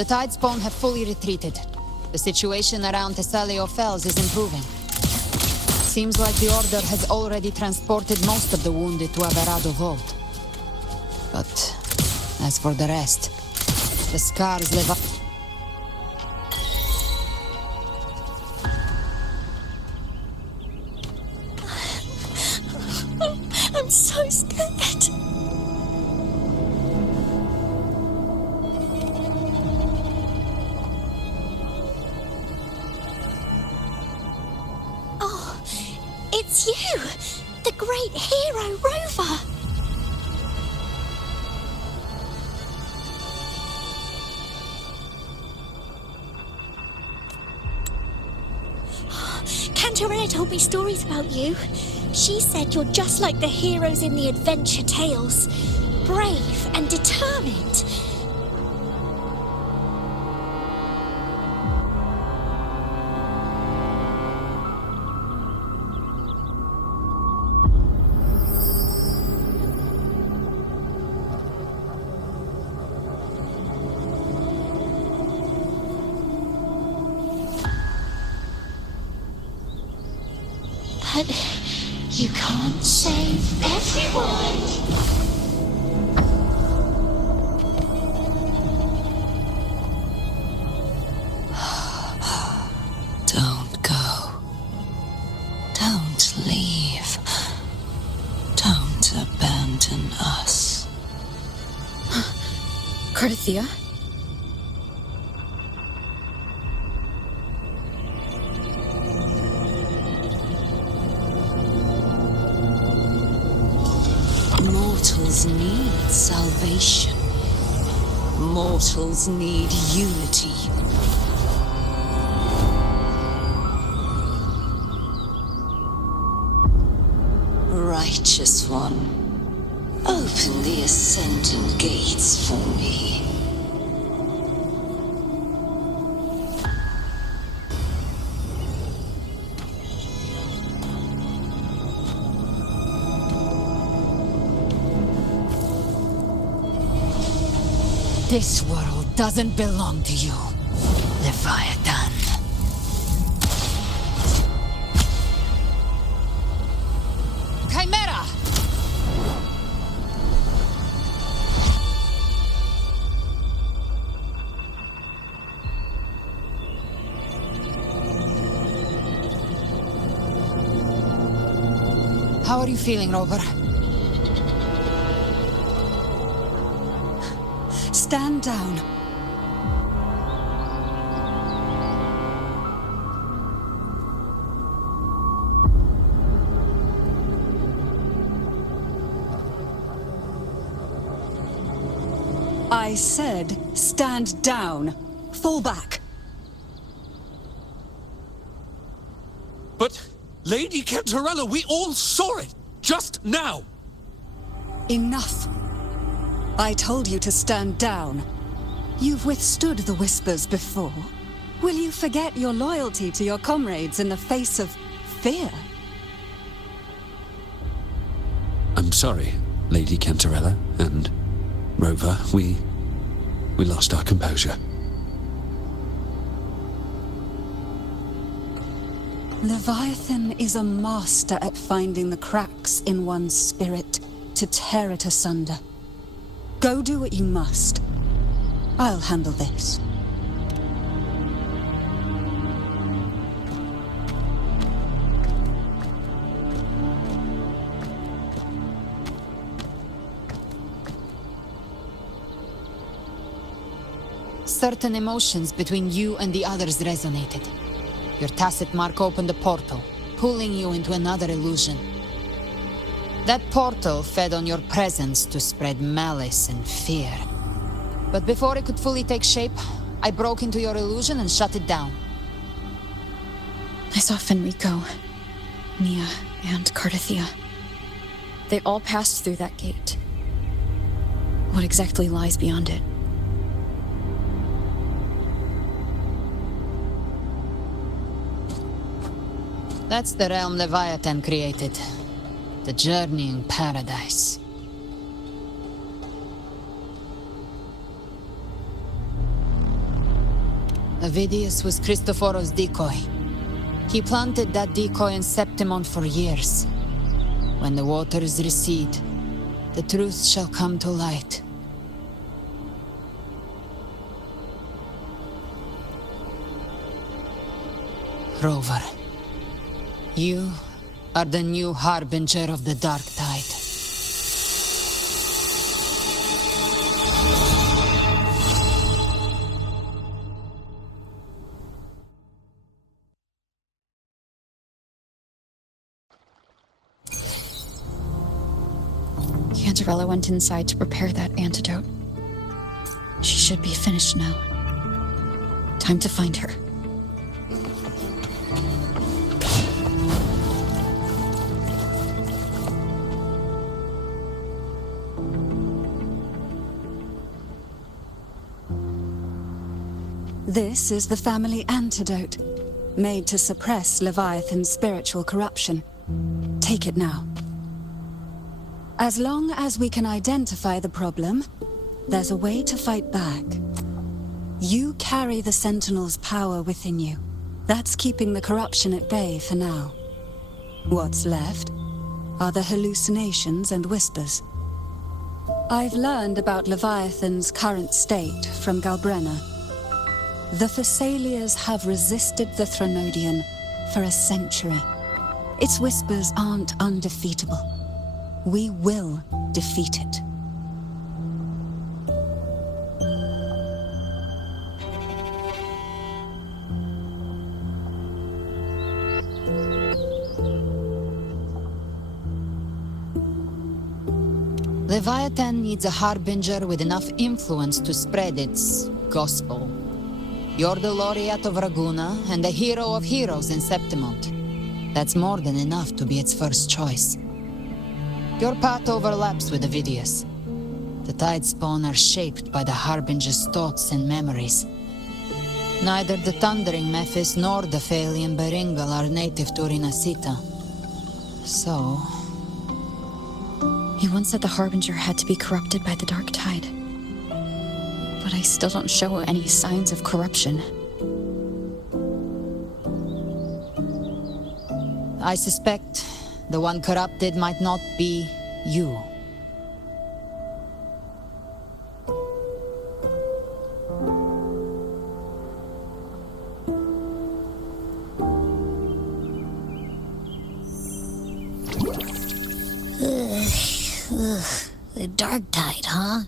The Tidespawn have fully retreated. The situation around Thessalio Fells is improving. Seems like the Order has already transported most of the wounded to Averado Vault. But as for the rest, the scars live up. I'm so scared. Oh, it's you! The great hero, Rover! Cantorella told me stories about you. She said you're just like the heroes in the adventure tales. Brave and determined. But you can't save everyone. Don't go. Don't leave. Don't abandon us. Carthia? Mortals need salvation. Mortals need unity. Righteous One, open the Ascendant gates for me. This world doesn't belong to you, Leviathan. Chimera! How are you feeling, Rover? Stand down. I said, stand down. Fall back. But, Lady Cantorella, we all saw it! Just now! Enough. I told you to stand down. You've withstood the whispers before. Will you forget your loyalty to your comrades in the face of fear? I'm sorry, Lady Cantorella, and Rover, we lost our composure. Leviathan is a master at finding the cracks in one's spirit to tear it asunder. Go do what you must. I'll handle this. Certain emotions between you and the others resonated. Your tacit mark opened a portal, pulling you into another illusion. That portal fed on your presence to spread malice and fear. But before it could fully take shape, I broke into your illusion and shut it down. I saw Fenrico, Nia, and Carthia. They all passed through that gate. What exactly lies beyond it? That's the realm Leviathan created. The journeying paradise. Avidius was Christophoros' decoy. He planted that decoy in Septimont for years. When the waters recede, the truth shall come to light. Rover, you are the new harbinger of the Dark Tide. Cantarella went inside to prepare that antidote. She should be finished now. Time to find her. This is the family antidote, made to suppress Leviathan's spiritual corruption. Take it now. As long as we can identify the problem, there's a way to fight back. You carry the Sentinel's power within you. That's keeping the corruption at bay for now. What's left are the hallucinations and whispers. I've learned about Leviathan's current state from Galbrenna. The Thessalians have resisted the Threnodian for a century. Its whispers aren't undefeatable. We will defeat it. Leviathan needs a harbinger with enough influence to spread its gospel. You're the laureate of Raguna and the hero of heroes in Septimont. That's more than enough to be its first choice. Your path overlaps with Avidius. The Tidespawn are shaped by the Harbinger's thoughts and memories. Neither the Thundering Mephis nor the Phalian Beringal are native to Rinasita. So... He once said the Harbinger had to be corrupted by the Dark Tide. But I still don't show any signs of corruption. I suspect the one corrupted might not be you. The Dark Tide, huh?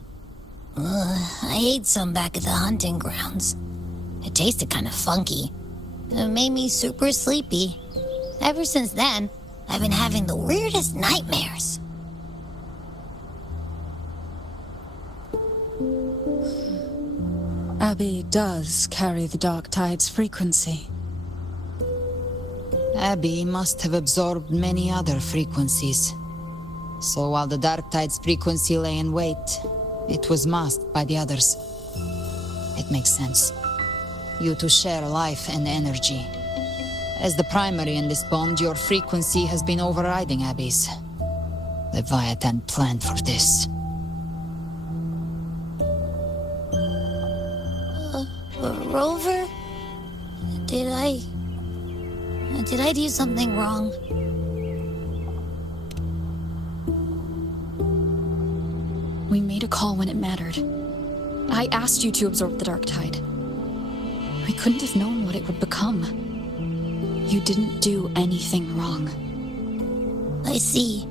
I ate some back at the hunting grounds. It tasted kind of funky. It made me super sleepy. Ever since then, I've been having the weirdest nightmares. Abby does carry the Dark Tide's frequency. Abby must have absorbed many other frequencies. So while the Dark Tide's frequency lay in wait, it was masked by the others. It makes sense. You two share life and energy. As the primary in this bond, your frequency has been overriding Abby's. Leviathan planned for this. Rover? Did I do something wrong? We made a call when it mattered. I asked you to absorb the Dark Tide. We couldn't have known what it would become. You didn't do anything wrong. I see.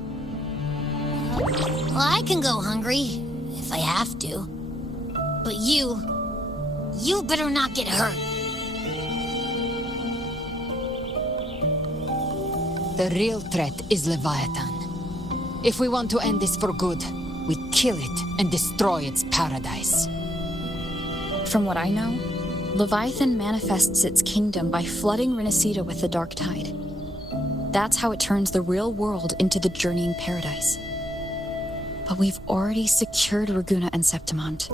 Well, I can go hungry, if I have to. But you better not get hurt. The real threat is Leviathan. If we want to end this for good, we kill it and destroy its paradise. From what I know, Leviathan manifests its kingdom by flooding Rinasita with the Dark Tide. That's how it turns the real world into the journeying paradise. But we've already secured Raguna and Septimont.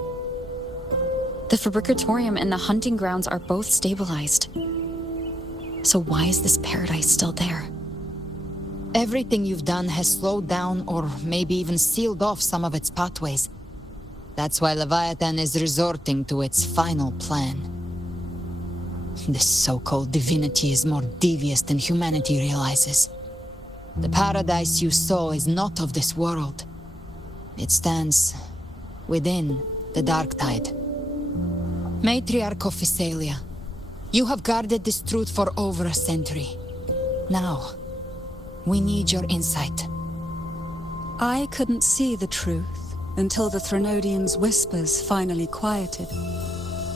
The Fabricatorium and the hunting grounds are both stabilized. So why is this paradise still there? Everything you've done has slowed down or maybe even sealed off some of its pathways. That's why Leviathan is resorting to its final plan. This so-called divinity is more devious than humanity realizes. The paradise you saw is not of this world. It stands within the dark tide. Matriarch of Physalia, you have guarded this truth for over a century. Now, we need your insight. I couldn't see the truth until the Threnodians' whispers finally quieted.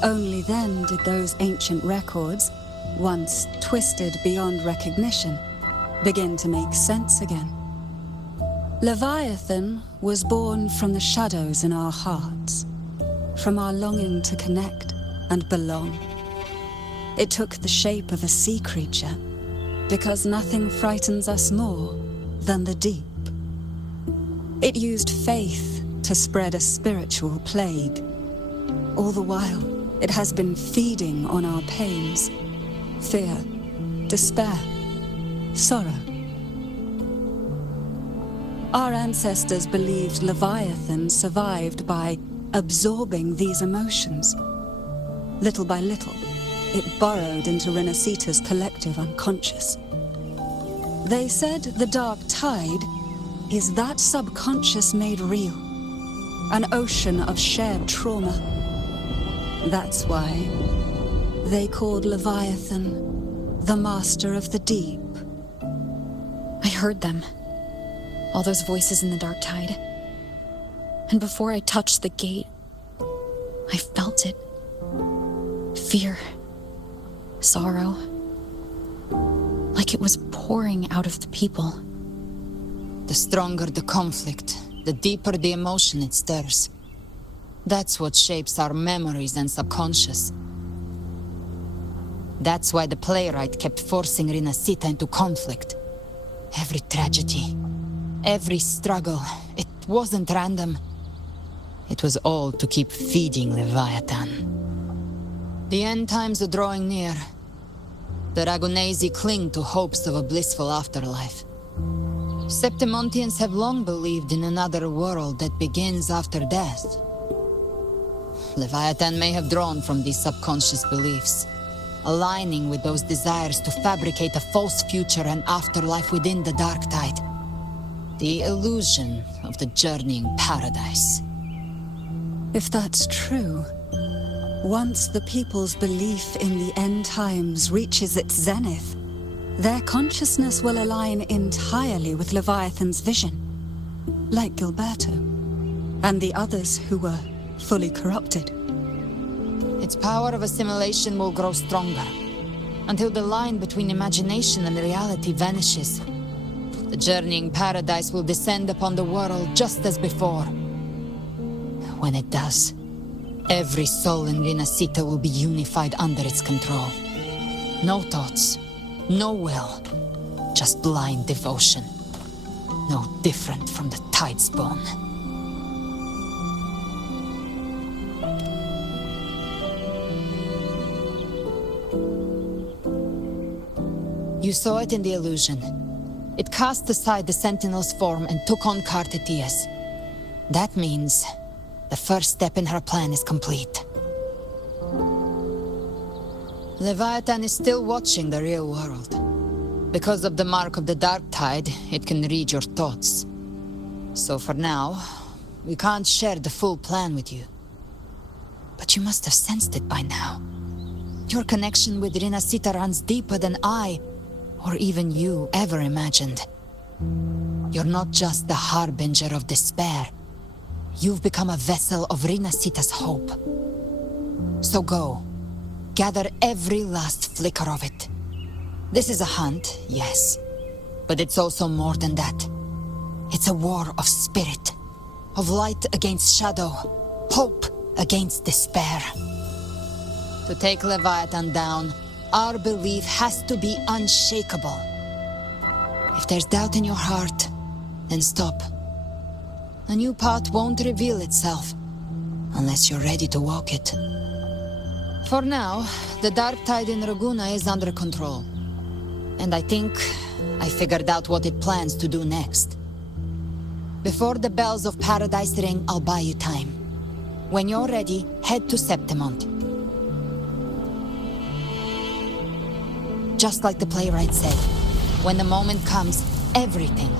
Only then did those ancient records, once twisted beyond recognition, begin to make sense again. Leviathan was born from the shadows in our hearts, from our longing to connect and belong. It took the shape of a sea creature, because nothing frightens us more than the deep. It used faith to spread a spiritual plague. All the while, it has been feeding on our pains, fear, despair, sorrow. Our ancestors believed Leviathan survived by absorbing these emotions. Little by little, it burrowed into Renacita's collective unconscious. They said the dark tide is that subconscious made real, an ocean of shared trauma. That's why they called Leviathan the Master of the Deep. I heard them. All those voices in the dark tide. And before I touched the gate, I felt it. Fear. Sorrow. Like it was pouring out of the people. The stronger the conflict, the deeper the emotion it stirs. That's what shapes our memories and subconscious. That's why the playwright kept forcing Renacita into conflict. Every tragedy, every struggle, it wasn't random. It was all to keep feeding Leviathan. The end times are drawing near. The Ragunesi cling to hopes of a blissful afterlife. Septimontians have long believed in another world that begins after death. Leviathan may have drawn from these subconscious beliefs, aligning with those desires to fabricate a false future and afterlife within the dark tide. The illusion of the journeying paradise. If that's true, once the people's belief in the end times reaches its zenith, their consciousness will align entirely with Leviathan's vision, like Gilberto, and the others who were fully corrupted. Its power of assimilation will grow stronger, until the line between imagination and reality vanishes. The journeying paradise will descend upon the world just as before. When it does, every soul in Renacita will be unified under its control. No thoughts, no will, just blind devotion. No different from the Tidespawn. You saw it in the illusion. It cast aside the Sentinel's form and took on Cartetia's. That means the first step in her plan is complete. Leviathan is still watching the real world. Because of the mark of the dark tide, it can read your thoughts. So for now, we can't share the full plan with you. But you must have sensed it by now. Your connection with Renacita runs deeper than I, or even you, ever imagined. You're not just the harbinger of despair. You've become a vessel of Renacita's hope. So go. Gather every last flicker of it. This is a hunt, yes. But it's also more than that. It's a war of spirit. Of light against shadow. Hope against despair. To take Leviathan down, our belief has to be unshakable. If there's doubt in your heart, then stop. A new path won't reveal itself, unless you're ready to walk it. For now, the dark tide in Raguna is under control. And I think I figured out what it plans to do next. Before the bells of paradise ring, I'll buy you time. When you're ready, head to Septimont. Just like the playwright said, when the moment comes, everything,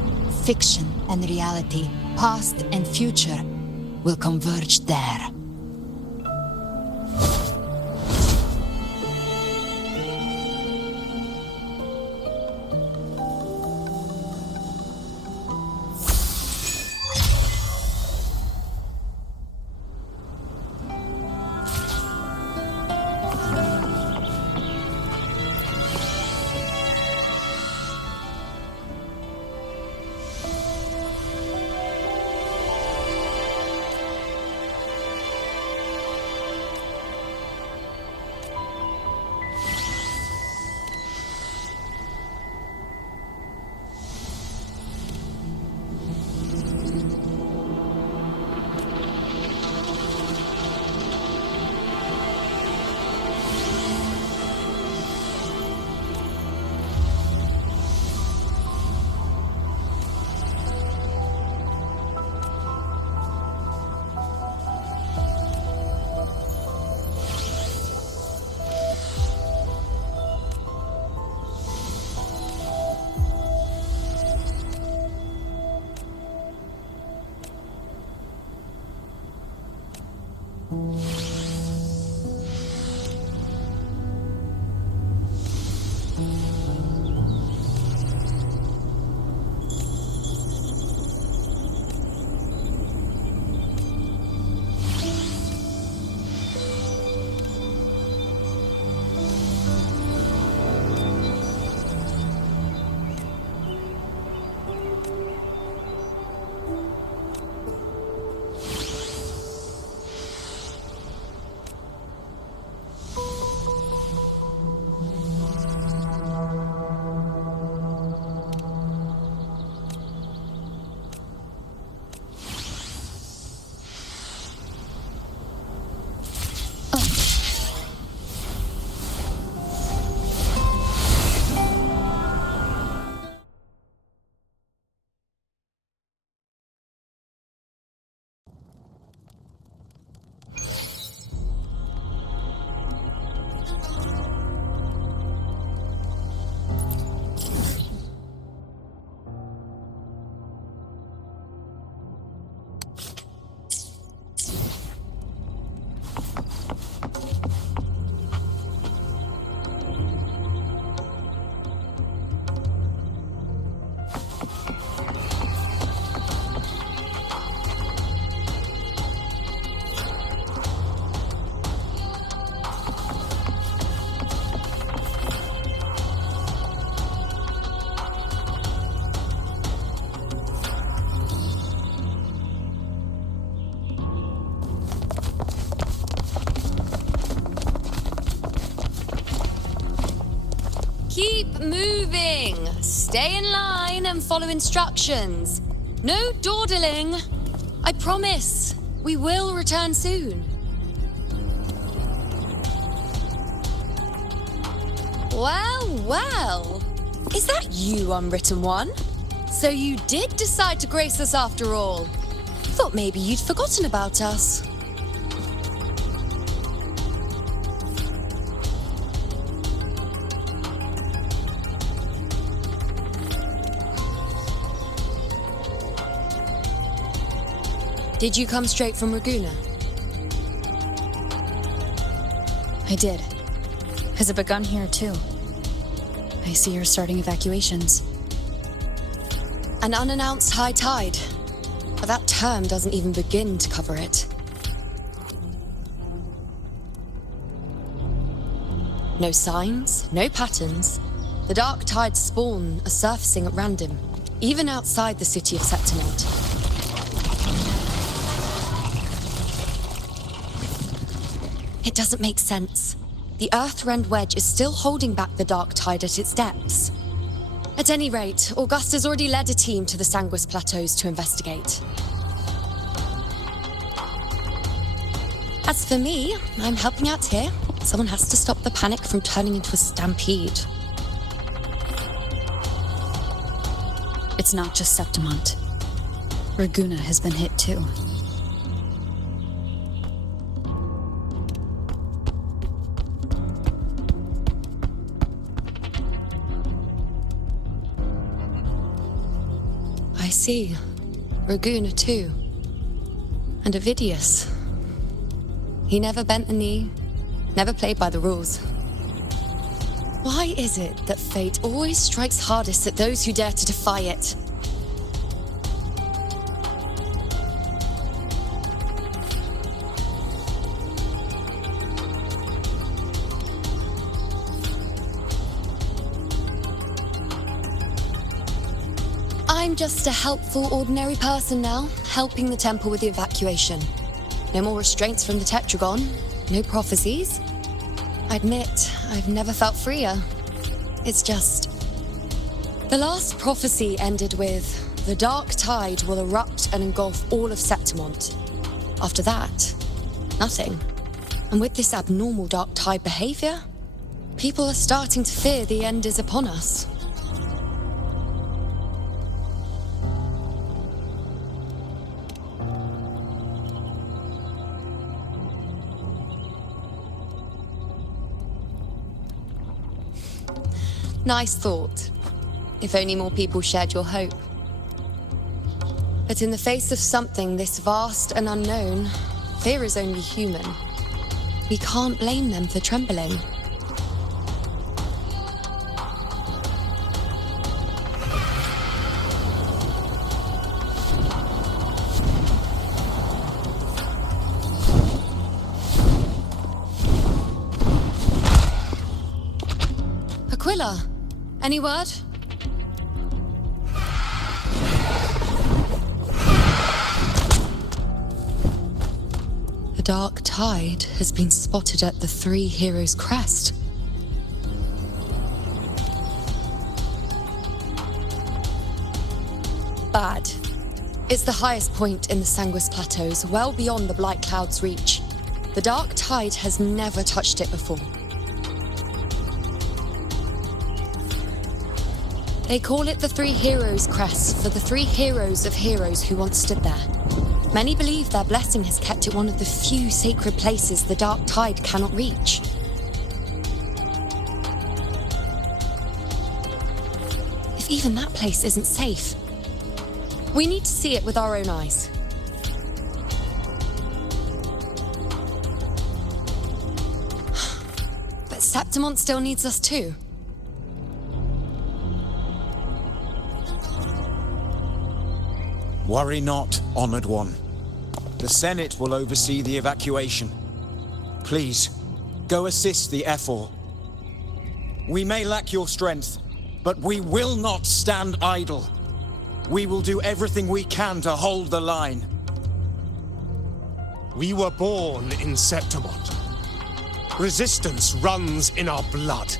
fiction and reality, past and future, will converge there. Keep moving! Stay in line and follow instructions. No dawdling. I promise, we will return soon. Well, well. Is that you, Unwritten One? So you did decide to grace us after all. Thought maybe you'd forgotten about us. Did you come straight from Raguna? I did. Has it begun here, too? I see you're starting evacuations. An unannounced high tide. But that term doesn't even begin to cover it. No signs, no patterns. The dark tide's spawn are surfacing at random, even outside the city of Septimont. It doesn't make sense. The Earthrend Wedge is still holding back the dark tide at its depths. At any rate, Augusta's already led a team to the Sanguis Plateaus to investigate. As for me, I'm helping out here. Someone has to stop the panic from turning into a stampede. It's not just Septimont. Raguna has been hit too. see. Raguna too. And Ovidius. He never bent the knee, never played by the rules. Why is it that fate always strikes hardest at those who dare to defy it? I'm just a helpful, ordinary person now, helping the temple with the evacuation. No more restraints from the Tetragon, no prophecies. I admit, I've never felt freer. It's just... The last prophecy ended with, the dark tide will erupt and engulf all of Septimont. After that, nothing. And with this abnormal dark tide behavior, people are starting to fear the end is upon us. Nice thought. If only more people shared your hope. But in the face of something this vast and unknown, fear is only human. We can't blame them for trembling. Aquila, any word? The dark tide has been spotted at the Three Heroes' Crest. Bad. It's the highest point in the Sanguis Plateaus, well beyond the Blight Cloud's reach. The dark tide has never touched it before. They call it the Three Heroes' Crest for the three heroes of heroes who once stood there. Many believe their blessing has kept it one of the few sacred places the dark tide cannot reach. If even that place isn't safe, we need to see it with our own eyes. But Septimont still needs us too. Worry not, Honored One. The Senate will oversee the evacuation. Please, go assist the Ephor. We may lack your strength, but we will not stand idle. We will do everything we can to hold the line. We were born in Septimont. Resistance runs in our blood,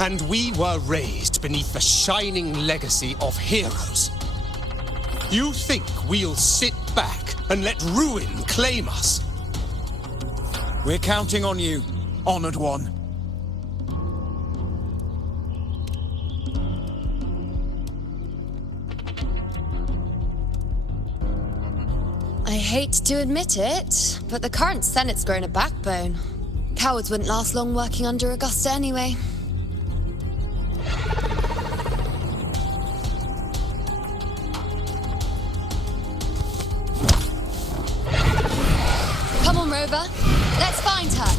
and we were raised beneath the shining legacy of heroes. You think we'll sit back and let ruin claim us? We're counting on you, Honored One. I hate to admit it, but the current Senate's grown a backbone. Cowards wouldn't last long working under Augusta anyway. Come on, Rover. Let's find her.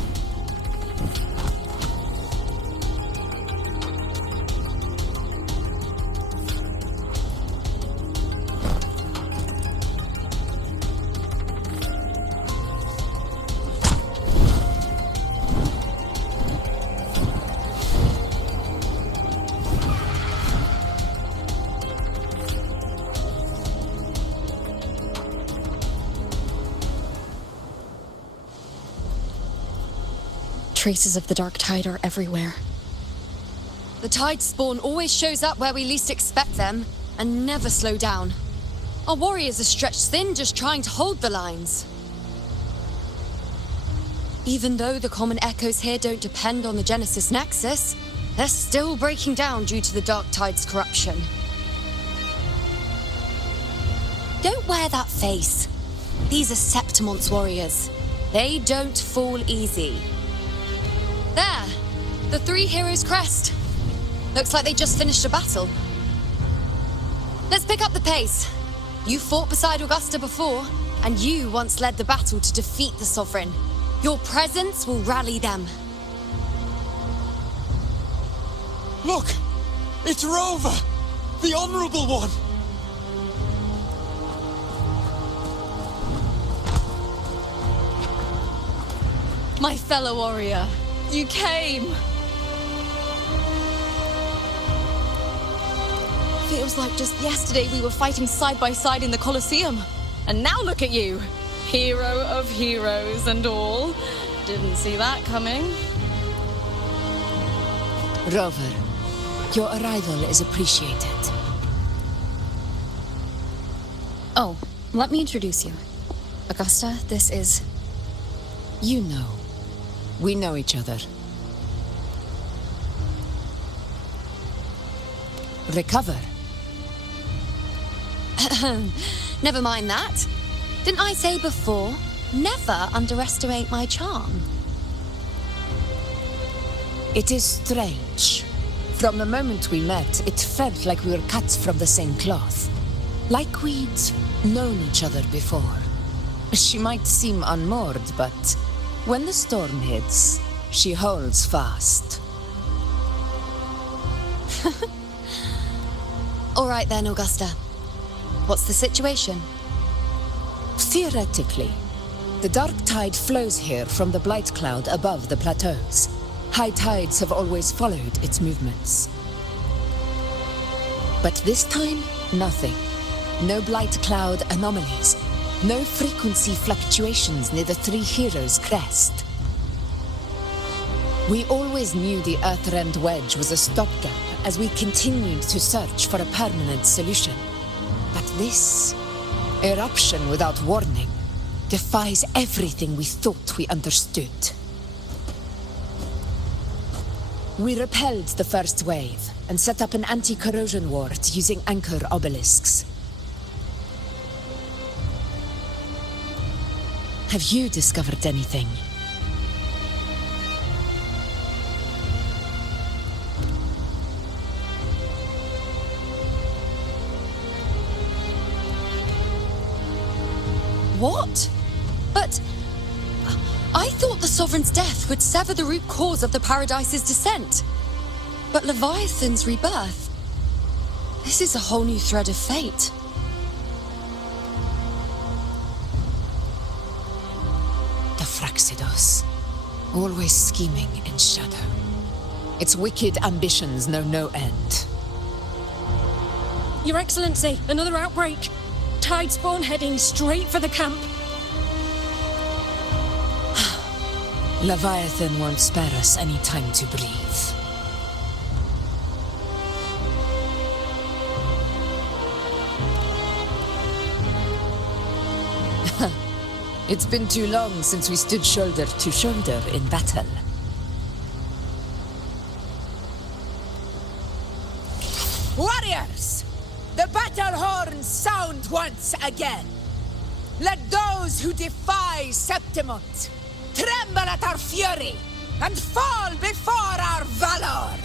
Traces of the dark tide are everywhere. The tide spawn always shows up where we least expect them, and never slow down. Our warriors are stretched thin just trying to hold the lines. Even though the common echoes here don't depend on the Genesis Nexus, they're still breaking down due to the dark tide's corruption. Don't wear that face. These are Septimont's warriors. They don't fall easy. There! The Three Heroes' Crest. Looks like they just finished a battle. Let's pick up the pace. You fought beside Augusta before, and you once led the battle to defeat the Sovereign. Your presence will rally them. Look! It's Rover! The Honorable One! My fellow warrior, you came! Feels like just yesterday we were fighting side by side in the Colosseum. And now look at you! Hero of heroes and all. Didn't see that coming. Rover, your arrival is appreciated. Oh, let me introduce you. Augusta, this is... Iuno. We know each other. Recover. Never mind that. Didn't I say before, never underestimate my charm? It is strange. From the moment we met, it felt like we were cut from the same cloth. Like we'd known each other before. She might seem unmoored, but when the storm hits, she holds fast. All right then, Augusta. What's the situation? Theoretically, the dark tide flows here from the blight cloud above the plateaus. High tides have always followed its movements. But this time, nothing. No blight cloud anomalies. No frequency fluctuations near the Three Heroes crest. We always knew the Earthrend Wedge was a stopgap as we continued to search for a permanent solution. But this eruption without warning defies everything we thought we understood. We repelled the first wave and set up an anti-corrosion ward using anchor obelisks. Have you discovered anything? What? But... I thought the Sovereign's death would sever the root cause of the Paradise's descent. But Leviathan's rebirth... This is a whole new thread of fate. The Fraxidos. Always scheming in shadow. Its wicked ambitions know no end. Your Excellency, another outbreak. Tide spawn heading straight for the camp. Leviathan won't spare us any time to breathe. It's been too long since we stood shoulder to shoulder in battle. Warriors! The battle horns sound once again. Let those who defy Septimont tremble at our fury and fall before our valor!